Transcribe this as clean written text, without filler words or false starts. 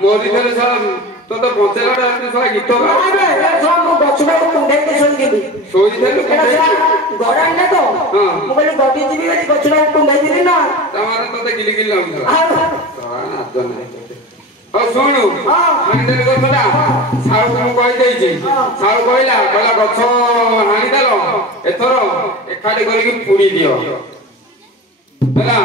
मोदी तेरे साला तो बचेगा ना साला गीत का अरे सब को बचुगा को कुंडे के सोई के सोई थे तो गड़ा ने तो मु कहली गडी जीवी बेटी बचुगा को कुंडे दिली ना तमारे तो गिली गिली लाउन साला ना तो नहीं और सुनु हानी देले गछटा साउ को कहि देई छी साउ कहला कहला गछ हानी देलो एथरो एखाडी करी पुडी दियो ହେଲା